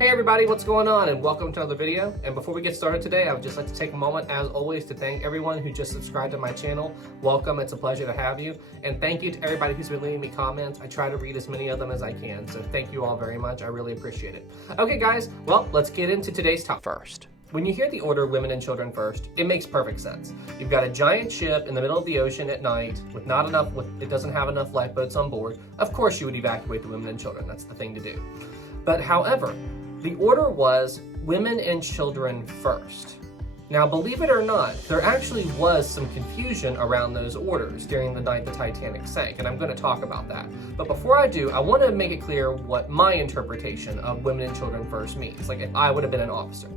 Hey everybody, what's going on? And welcome to another video. And before we get started today, I would just like to take a moment, as always, to thank everyone who just subscribed to my channel. Welcome, it's a pleasure to have you. And thank you to everybody who's been leaving me comments. I try to read as many of them as I can, so thank you all very much. I really appreciate it. Okay guys, well, let's get into today's topic first. When you hear the order women and children first, it makes perfect sense. You've got a giant ship in the middle of the ocean at night it doesn't have enough lifeboats on board. Of course you would evacuate the women and children, that's the thing to do. But however, the order was women and children first. Now, believe it or not, there actually was some confusion around those orders during the night the Titanic sank, and I'm going to talk about that. But before I do, I want to make it clear what my interpretation of women and children first means, like if I would have been an officer.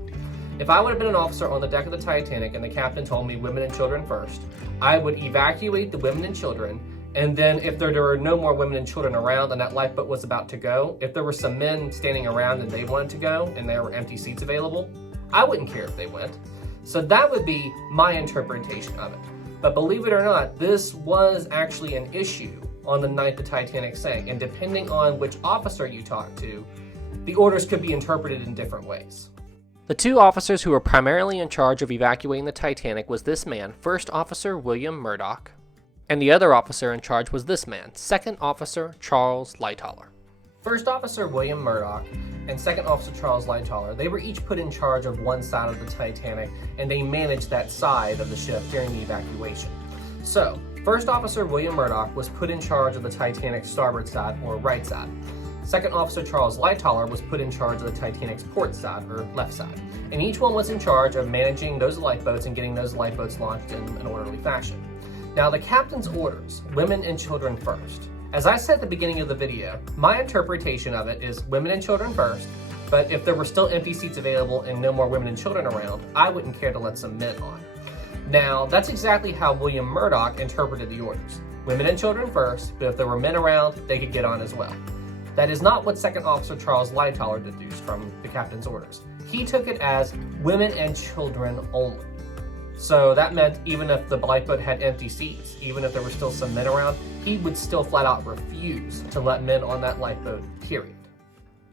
If I would have been an officer on the deck of the Titanic and the captain told me women and children first, I would evacuate the women and children. And then if there were no more women and children around and that lifeboat was about to go, if there were some men standing around and they wanted to go and there were empty seats available, I wouldn't care if they went. So that would be my interpretation of it. But believe it or not, this was actually an issue on the night the Titanic sank. And depending on which officer you talk to, the orders could be interpreted in different ways. The two officers who were primarily in charge of evacuating the Titanic was this man, First Officer William Murdoch, and the other officer in charge was this man, Second Officer Charles Lightoller. First Officer William Murdoch and Second Officer Charles Lightoller, they were each put in charge of one side of the Titanic, and they managed that side of the ship during the evacuation. So, First Officer William Murdoch was put in charge of the Titanic's starboard side, or right side. Second Officer Charles Lightoller was put in charge of the Titanic's port side, or left side. And each one was in charge of managing those lifeboats and getting those lifeboats launched in an orderly fashion. Now, the captain's orders, women and children first. As I said at the beginning of the video, my interpretation of it is women and children first, but if there were still empty seats available and no more women and children around, I wouldn't care to let some men on. Now, that's exactly how William Murdoch interpreted the orders. Women and children first, but if there were men around, they could get on as well. That is not what Second Officer Charles Lightoller deduced from the captain's orders. He took it as women and children only. So that meant even if the lifeboat had empty seats, even if there were still some men around, he would still flat out refuse to let men on that lifeboat, period.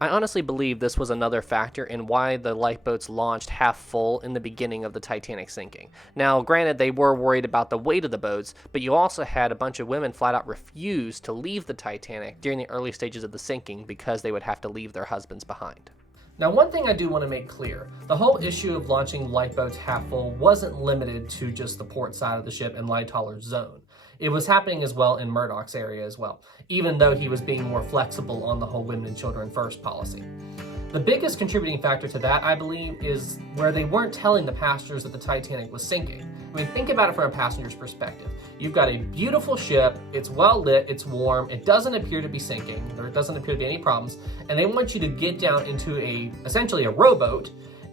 I honestly believe this was another factor in why the lifeboats launched half full in the beginning of the Titanic sinking. Now, granted, they were worried about the weight of the boats, but you also had a bunch of women flat out refuse to leave the Titanic during the early stages of the sinking because they would have to leave their husbands behind. Now, one thing I do want to make clear, the whole issue of launching lifeboats half full wasn't limited to just the port side of the ship and Lightoller's zone. It was happening as well in Murdoch's area as well, even though he was being more flexible on the whole women and children first policy. The biggest contributing factor to that, I believe, is where they weren't telling the passengers that the Titanic was sinking. I mean, think about it from a passenger's perspective. You've got a beautiful ship, it's well lit, it's warm, it doesn't appear to be sinking, there doesn't appear to be any problems, and they want you to get down into essentially a rowboat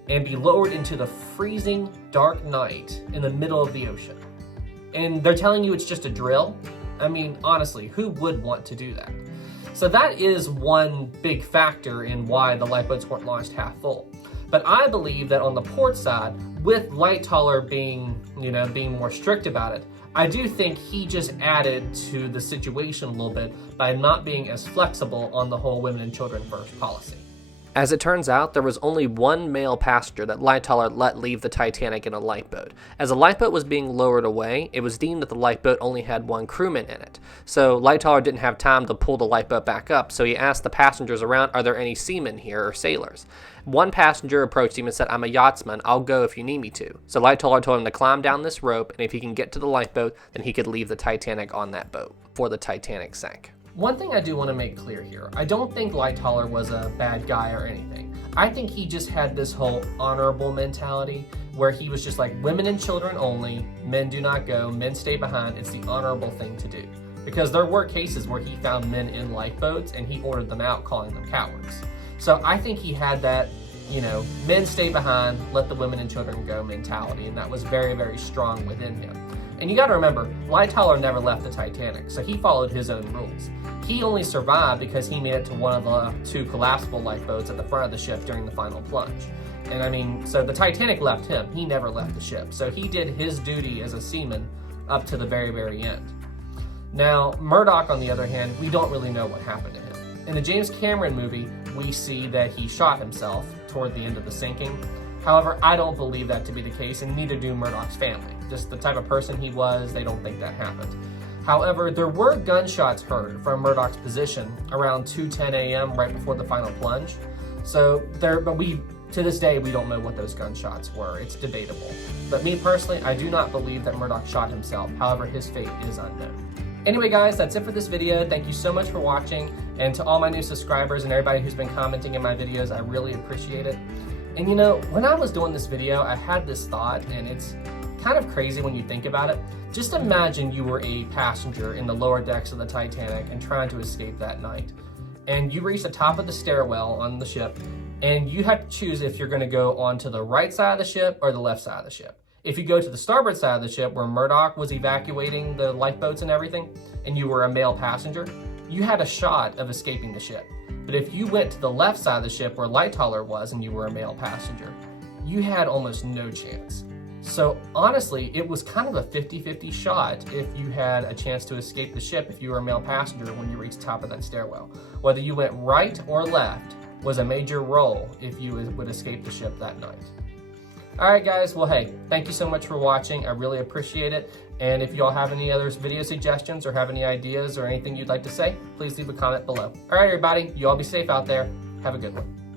and be lowered into the freezing dark night in the middle of the ocean. And they're telling you it's just a drill? I mean, honestly, who would want to do that? So that is one big factor in why the lifeboats weren't launched half full. But I believe that on the port side, with Lightoller being more strict about it, I do think he just added to the situation a little bit by not being as flexible on the whole women and children first policy. As it turns out, there was only one male passenger that Lightoller let leave the Titanic in a lifeboat. As the lifeboat was being lowered away, it was deemed that the lifeboat only had one crewman in it. So Lightoller didn't have time to pull the lifeboat back up, so he asked the passengers around, are there any seamen here or sailors? One passenger approached him and said, I'm a yachtsman, I'll go if you need me to. So Lightoller told him to climb down this rope, and if he can get to the lifeboat, then he could leave the Titanic on that boat before the Titanic sank. One thing I do want to make clear here, I don't think Lightoller was a bad guy or anything. I think he just had this whole honorable mentality where he was just like, women and children only, men do not go, men stay behind, it's the honorable thing to do. Because there were cases where he found men in lifeboats and he ordered them out, calling them cowards. So I think he had that, men stay behind, let the women and children go mentality, and that was very, very strong within him. And you got to remember, Lightoller never left the Titanic, so he followed his own rules. He only survived because he made it to one of the two collapsible lifeboats at the front of the ship during the final plunge. And I mean, so the Titanic left him, he never left the ship. So he did his duty as a seaman up to the very, very end. Now, Murdoch, on the other hand, we don't really know what happened to him. In the James Cameron movie, we see that he shot himself toward the end of the sinking. However, I don't believe that to be the case, and neither do Murdoch's family. Just the type of person he was, they don't think that happened. However, there were gunshots heard from Murdoch's position around 2:10 a.m. right before the final plunge. So to this day, we don't know what those gunshots were. It's debatable. But me personally, I do not believe that Murdoch shot himself. However, his fate is unknown. Anyway, guys, that's it for this video. Thank you so much for watching. And to all my new subscribers and everybody who's been commenting in my videos, I really appreciate it. And you know, when I was doing this video, I had this thought, and it's kind of crazy when you think about it. Just imagine you were a passenger in the lower decks of the Titanic and trying to escape that night. And you reach the top of the stairwell on the ship, and you have to choose if you're going to go onto the right side of the ship or the left side of the ship. If you go to the starboard side of the ship where Murdoch was evacuating the lifeboats and everything, and you were a male passenger, you had a shot of escaping the ship. But if you went to the left side of the ship where Lightoller was and you were a male passenger, you had almost no chance. So honestly, it was kind of a 50-50 shot if you had a chance to escape the ship if you were a male passenger when you reached the top of that stairwell. Whether you went right or left was a major role if you would escape the ship that night. Alright guys, well hey, thank you so much for watching. I really appreciate it. And if you all have any other video suggestions or have any ideas or anything you'd like to say, please leave a comment below. Alright everybody, you all be safe out there. Have a good one.